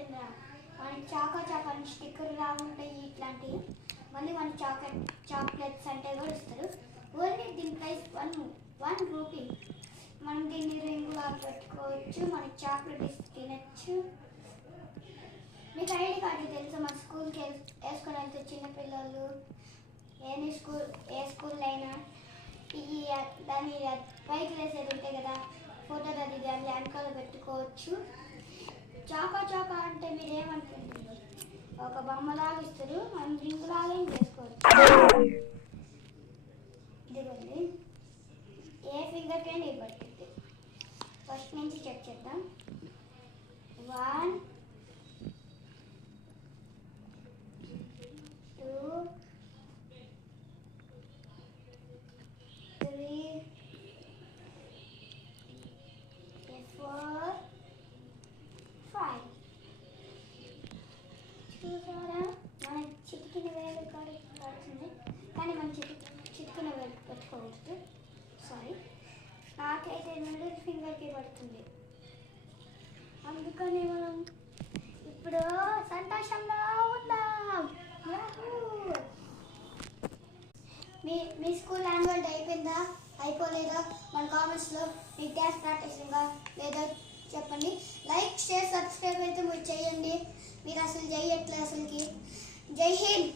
ఉంటుందా మనకి చాకా అని స్టిక్కర్ లాగా ఉంటాయి ఇట్లాంటివి. మళ్ళీ మన చాక్లెట్స్ అంటే కూడా ఇస్తారు. ఓన్లీ దీని ప్రైస్ 1 రూపీ. మనం దీన్ని రింగులా పెట్టుకోవచ్చు, మనకి చాక్లెట్ తినచ్చు. మీకు ఐడి కార్డు తెలుసు, మన స్కూల్కి వేసుకొని వెళ్తే చిన్నపిల్లలు ఏ స్కూల్లో అయినా దాన్ని పైకి వేసేది ఉంటాయి కదా, ఫోటో దాన్ని వెనకాల పెట్టుకోవచ్చు. చాకా అంటే మీరు ఏమనుకుంటున్నారు? ఒక బొమ్మలాగా ఇస్తారు, మనం రింగులాగా చేసుకోవచ్చు. ఇదిగోండి, ఏ ఫింగర్కైనా ఇవ్వబడుతుంది. ఫస్ట్ నుంచి చెక్ చేద్దాం. 1 2 3 4 5. చూసారా, మన చిటికిన వేలు పడుతుంది, కానీ మనం చిటికిన వేలు పెట్టుకోవచ్చు. సారీ, నాకైతే మిడిల్ ఫింగర్కి పడుతుంది. అందుకని మనం ఇప్పుడు సంతోషంగా ఉన్నాం. మీ స్కూల్ యాన్యువల్ డే అయిపోయిందా, అయిపోలేదా? మన కామెంట్స్లో మీకు డ్యాన్స్ ప్రాక్టీస్ ఉందా లేదా చెప్పండి. లైక్, షేర్, సబ్స్క్రైబ్ అయితే మీరు చేయండి. మీరు అసలు చేయట్లేదు అసలుకి. జై హింద్.